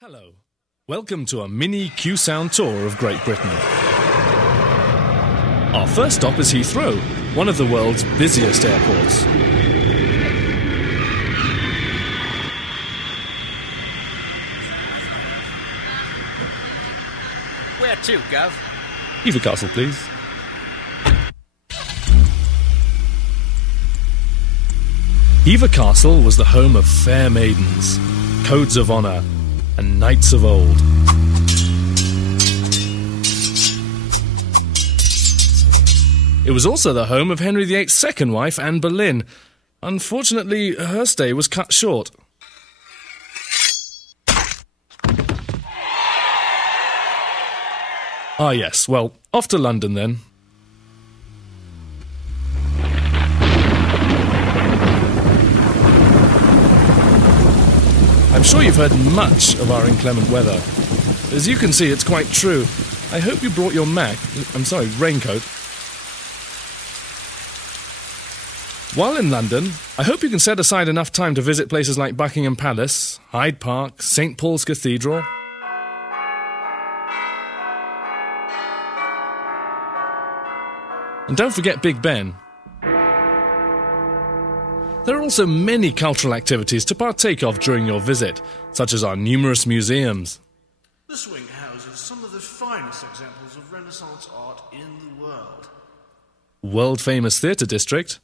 Hello. Welcome to a mini Qsound tour of Great Britain. Our first stop is Heathrow, one of the world's busiest airports. Where to, Gov? Hever Castle, please. Hever Castle was the home of fair maidens, codes of honour, and knights of old. It was also the home of Henry VIII's second wife, Anne Boleyn. Unfortunately, her stay was cut short. Ah yes, well, off to London then. I'm sure you've heard much of our inclement weather. As you can see, it's quite true. I hope you brought your raincoat. While in London, I hope you can set aside enough time to visit places like Buckingham Palace, Hyde Park, St. Paul's Cathedral. And don't forget Big Ben. There are also many cultural activities to partake of during your visit, such as our numerous museums. This wing houses some of the finest examples of Renaissance art in the world. World-famous theatre district.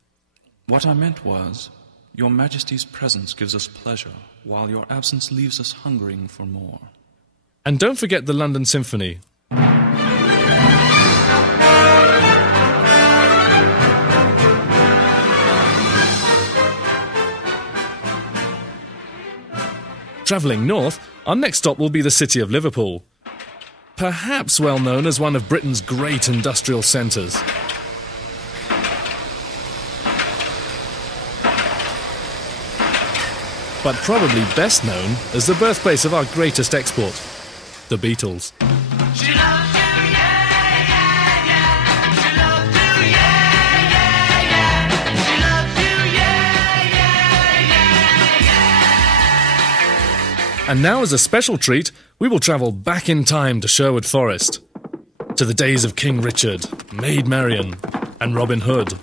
What I meant was, Your Majesty's presence gives us pleasure, while your absence leaves us hungering for more. And don't forget the London Symphony. Travelling north, our next stop will be the city of Liverpool. Perhaps well known as one of Britain's great industrial centres. But probably best known as the birthplace of our greatest export, the Beatles. She loves you, yeah, yeah, yeah. She loves you, yeah, yeah, yeah. She loves you, yeah, yeah, yeah, yeah. And now, as a special treat, we will travel back in time to Sherwood Forest, to the days of King Richard, Maid Marian, and Robin Hood.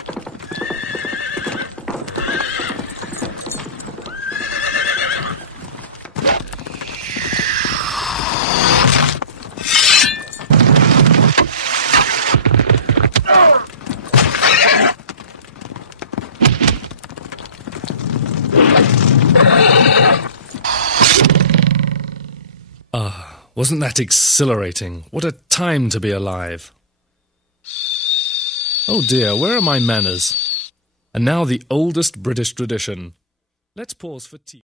Wasn't that exhilarating? What a time to be alive. Oh dear, where are my manners? And now the oldest British tradition. Let's pause for tea.